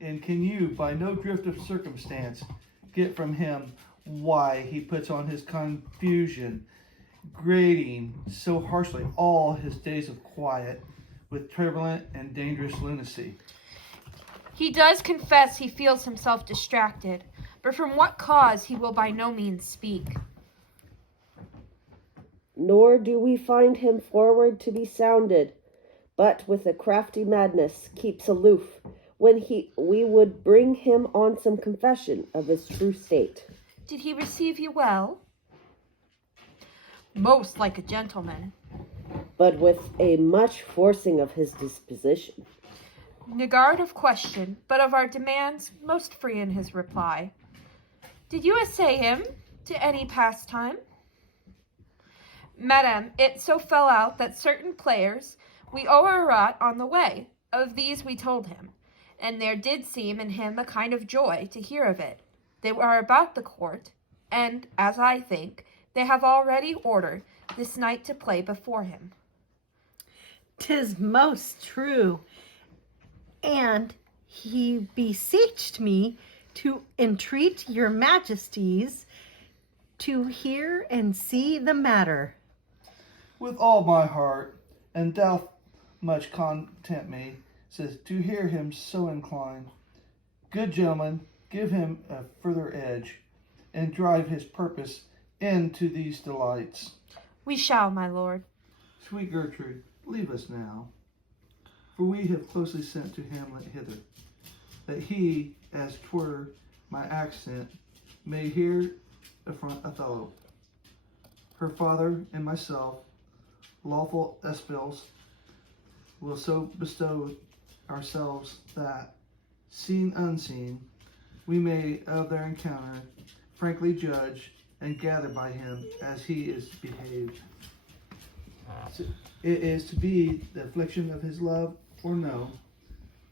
And can you, by no drift of circumstance, get from him why he puts on his confusion, grading so harshly all his days of quiet with turbulent and dangerous lunacy? He does confess he feels himself distracted, but from what cause he will by no means speak. Nor do we find him forward to be sounded, but with a crafty madness keeps aloof, when we would bring him on some confession of his true state. Did he receive you well? Most like a gentleman. But with a much forcing of his disposition. Negard of question, but of our demands most free in his reply. Did you essay him to any pastime? Madam, it so fell out that certain players we o'erwrought on the way. Of these we told him, and there did seem in him a kind of joy to hear of it. They were about the court, and, as I think, they have already ordered this night to play before him. 'Tis most true, and he beseeched me to entreat your majesties to hear and see the matter. With all my heart, and doth much content me, says, to hear him so inclined. Good gentlemen, give him a further edge, and drive his purpose into these delights. We shall, my lord. Sweet Gertrude, leave us now, for we have closely sent to Hamlet hither, that he, as 'twere my accent, may hear affront Othello. Her father and myself, lawful espials, will so bestow ourselves that, seen unseen, we may of their encounter frankly judge and gather by him as he is behaved. So it is to be the affliction of his love or no,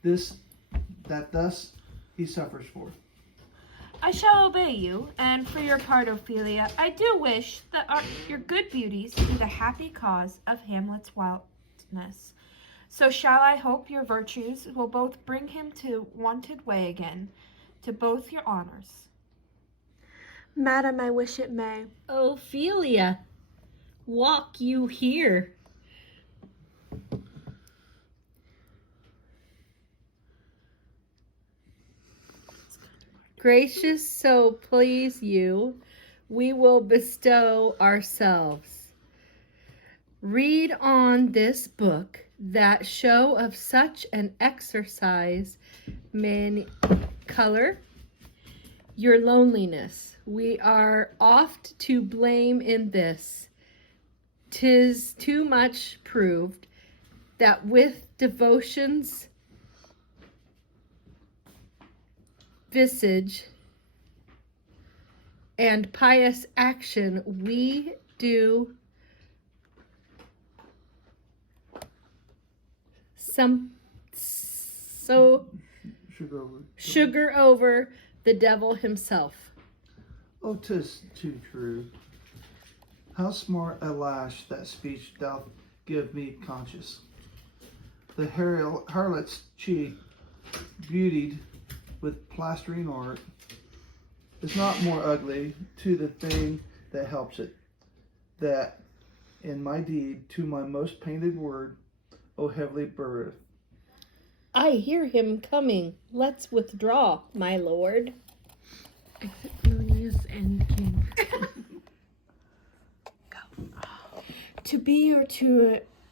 that thus he suffers for. I shall obey you, and for your part, Ophelia, I do wish that your good beauties be the happy cause of Hamlet's wildness. So shall I hope your virtues will both bring him to wonted way again, to both your honors. Madam, I wish it may. Ophelia, walk you here. Gracious, so please you, we will bestow ourselves. Read on this book that show of such an exercise may color your loneliness. We are oft to blame in this. 'Tis too much proved that with devotion's visage and pious action we do sugar over the devil himself. Oh, 'tis too true. How smart a lash that speech doth give me conscious. The harlot's cheek, beautied with plastering art, is not more ugly to the thing that helps it, that in my deed to my most painted word, O heavily birth. I hear him coming. Let's withdraw, my lord. And King. To be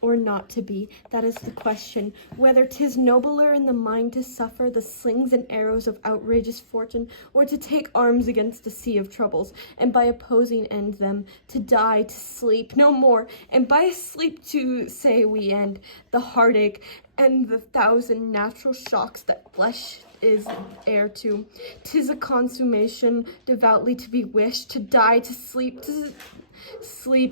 or not to be, that is the question. Whether 'tis nobler in the mind to suffer the slings and arrows of outrageous fortune, or to take arms against a sea of troubles, and by opposing end them, to die, to sleep no more, and by a sleep to say we end the heartache and the thousand natural shocks that flesh is heir to. 'Tis a consummation devoutly to be wished, to die, to sleep,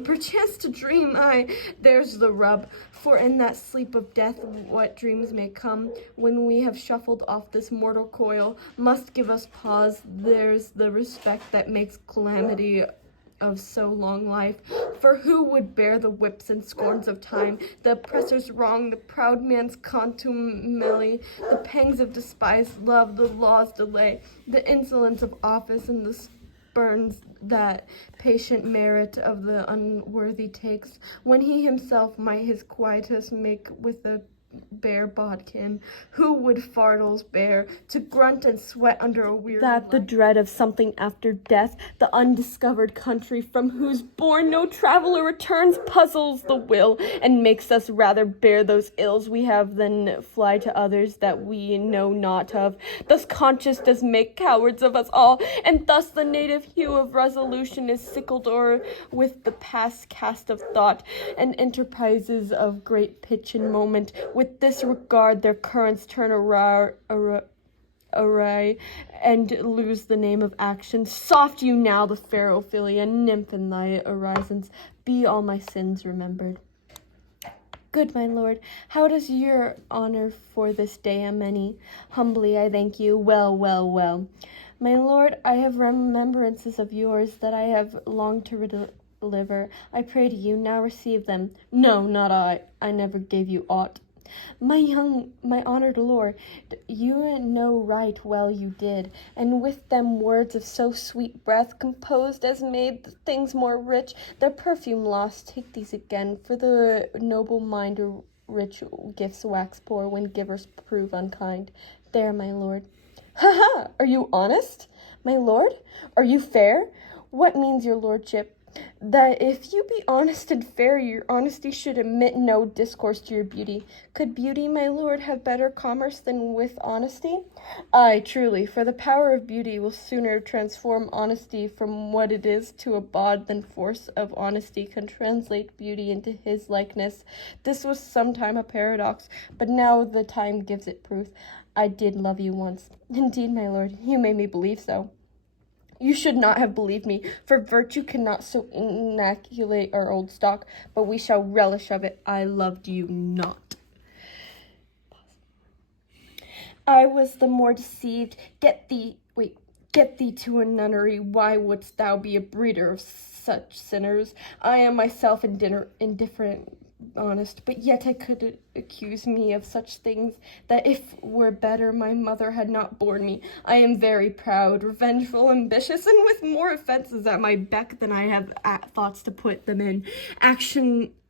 perchance to dream. Aye, there's the rub. For in that sleep of death, what dreams may come, when we have shuffled off this mortal coil, must give us pause. There's the respect that makes calamity of so long life. For who would bear the whips and scorns of time, the oppressor's wrong, the proud man's contumely, the pangs of despised love, the law's delay, the insolence of office, and the spurns that patient merit of the unworthy takes, when he himself might his quietus make with a bare bodkin? Who would fardels bear to grunt and sweat under a weary That the life? dread of something after death, the undiscovered country from whose bourne no traveler returns, puzzles the will, and makes us rather bear those ills we have than fly to others that we know not of. Thus conscience does make cowards of us all, and thus the native hue of resolution is sickled o'er with the past cast of thought, and enterprises of great pitch and moment with this regard their currents turn awry and lose the name of action. Soft you now, the fair Ophelia, nymph in thy orisons, be all my sins remembered. Good my lord, how does your honor for this day amany? Humbly I thank you. Well. My lord, I have remembrances of yours that I have longed to deliver. I pray to you, now receive them. No, not I. I never gave you aught. My honored lord, you know right well you did, and with them words of so sweet breath, composed as made the things more rich, their perfume lost, take these again, for the noble mind rich gifts wax poor when givers prove unkind. There, my lord. Ha! Are you honest, my lord? Are you fair? What means your lordship? That if you be honest and fair, your honesty should admit no discourse to your beauty. Could beauty, my lord, have better commerce than with honesty? Aye, truly, for the power of beauty will sooner transform honesty from what it is to a bawd than force of honesty can translate beauty into his likeness. This was sometime a paradox, but now the time gives it proof. I did love you once. Indeed, my lord, you made me believe so. You should not have believed me, for virtue cannot so inoculate our old stock, but we shall relish of it. I loved you not. I was the more deceived. Get thee to a nunnery. Why wouldst thou be a breeder of such sinners? I am myself indifferent, honest, but yet I could accuse me of such things, that if were better my mother had not borne me. I am very proud, revengeful, ambitious, and with more offenses at my beck than I have thoughts to put them in,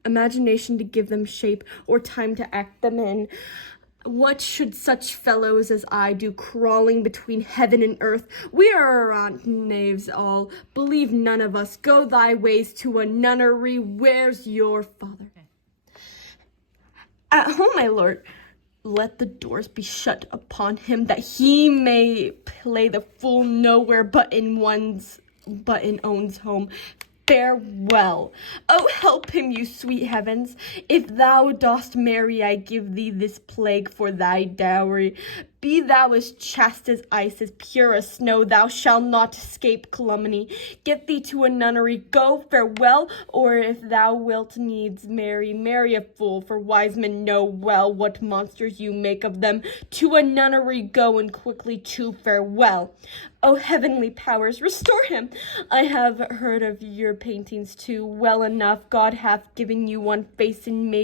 imagination to give them shape, or time to act them in. What should such fellows as I do crawling between heaven and earth? We are knaves all. Believe none of us. Go thy ways to a nunnery. Where's your father? At home, my lord. Let the doors be shut upon him, that he may play the fool nowhere but in own's home. Farewell. Oh, help him, you sweet heavens. If thou dost marry, I give thee this plague for thy dowry. Be thou as chaste as ice, as pure as snow, thou shalt not escape calumny. Get thee to a nunnery, go, farewell, or if thou wilt needs marry a fool, for wise men know well what monsters you make of them. To a nunnery go, and quickly to farewell. O heavenly powers, restore him. I have heard of your paintings too, well enough. God hath given you one face, and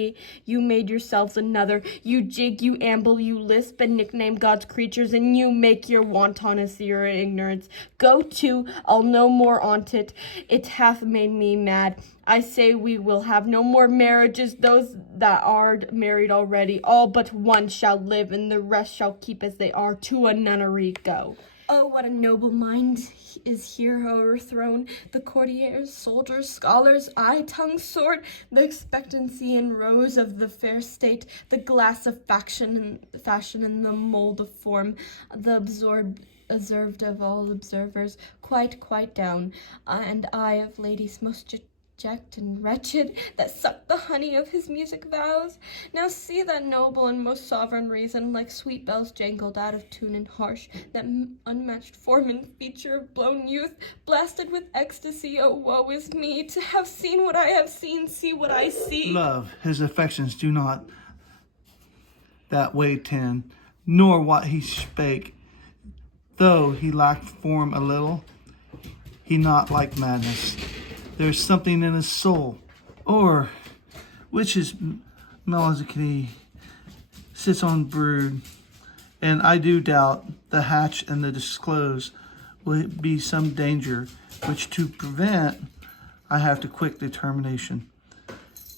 you made yourselves another. You jig, you amble, you lisp, and nickname God's creatures, and you make your wantoness your ignorance. Go to, I'll no more on't it. It hath made me mad. I say we will have no more marriages. Those that are married already, all but one shall live, and the rest shall keep as they are. To a nunnery go. Oh, what a noble mind is here o'erthrown. The courtiers, soldiers, scholars, eye, tongue, sword, the expectancy and rose of the fair state, the glass of fashion and the mold of form, the observed of all observers, quite down, and I of ladies most deject and wretched, that suck the honey of his music vows. Now see that noble and most sovereign reason, like sweet bells jangled out of tune and harsh, that unmatched form and feature of blown youth, blasted with ecstasy. Oh, woe is me, to have seen what I have seen, see what I see. Love, his affections do not that way tend, nor what he spake, though he lacked form a little, he not like madness. there's something in his soul, or which is melancholy sits on brood, and I do doubt the hatch and the disclose will be some danger, which to prevent I have to quick determination.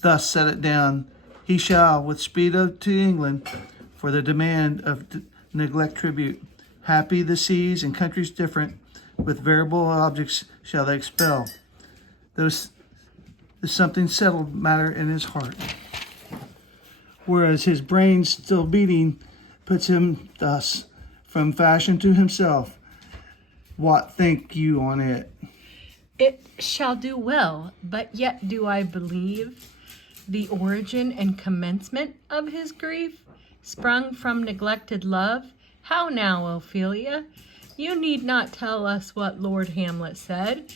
Thus set it down, he shall with speed to England for the demand of neglect tribute. Happy the seas and countries different, with variable objects shall they expel. There's something settled matter in his heart, whereas his brain still beating puts him thus from fashion to himself. What think you on it? It shall do well, but yet do I believe the origin and commencement of his grief sprung from neglected love. How now, Ophelia? You need not tell us what Lord Hamlet said.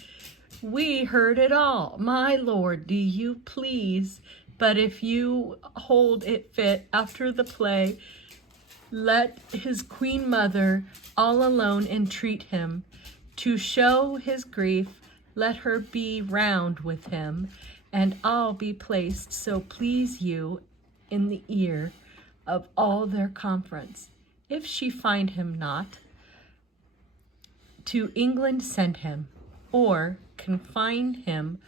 We heard it all. My lord, do you please? But if you hold it fit after the play, let his queen mother all alone entreat him. To show his grief, let her be round with him, and I'll be placed, so please you, in the ear of all their conference. If she find him not, to England send him, or confine him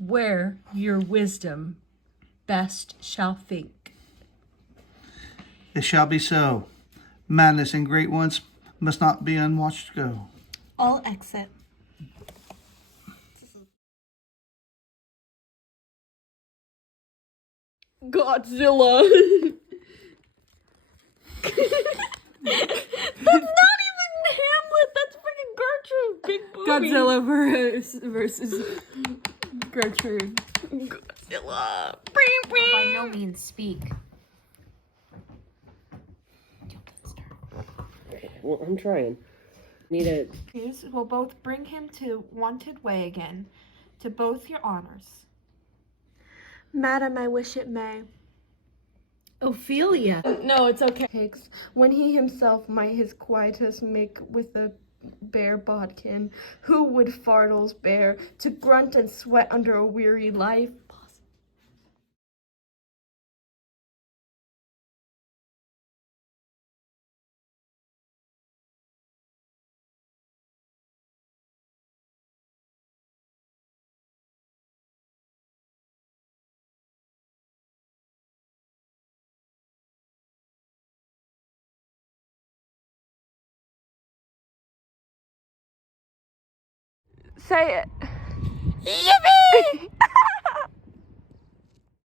where your wisdom best shall think. It shall be so. Madness and great ones must not be unwatched go. All exit. Godzilla. That's not even Hamlet. That's freaking Gertrude. Big booby. Godzilla versus Gertrude. Godzilla. By no means speak. Well, I'm trying. Need a. These will both bring him to wonted way again, to both your honors. Madam, I wish it may. Ophelia. No, it's okay. Takes when he himself might his quietus make with a bare bodkin, who would fardels bear to grunt and sweat under a weary life? Say it. Yippee!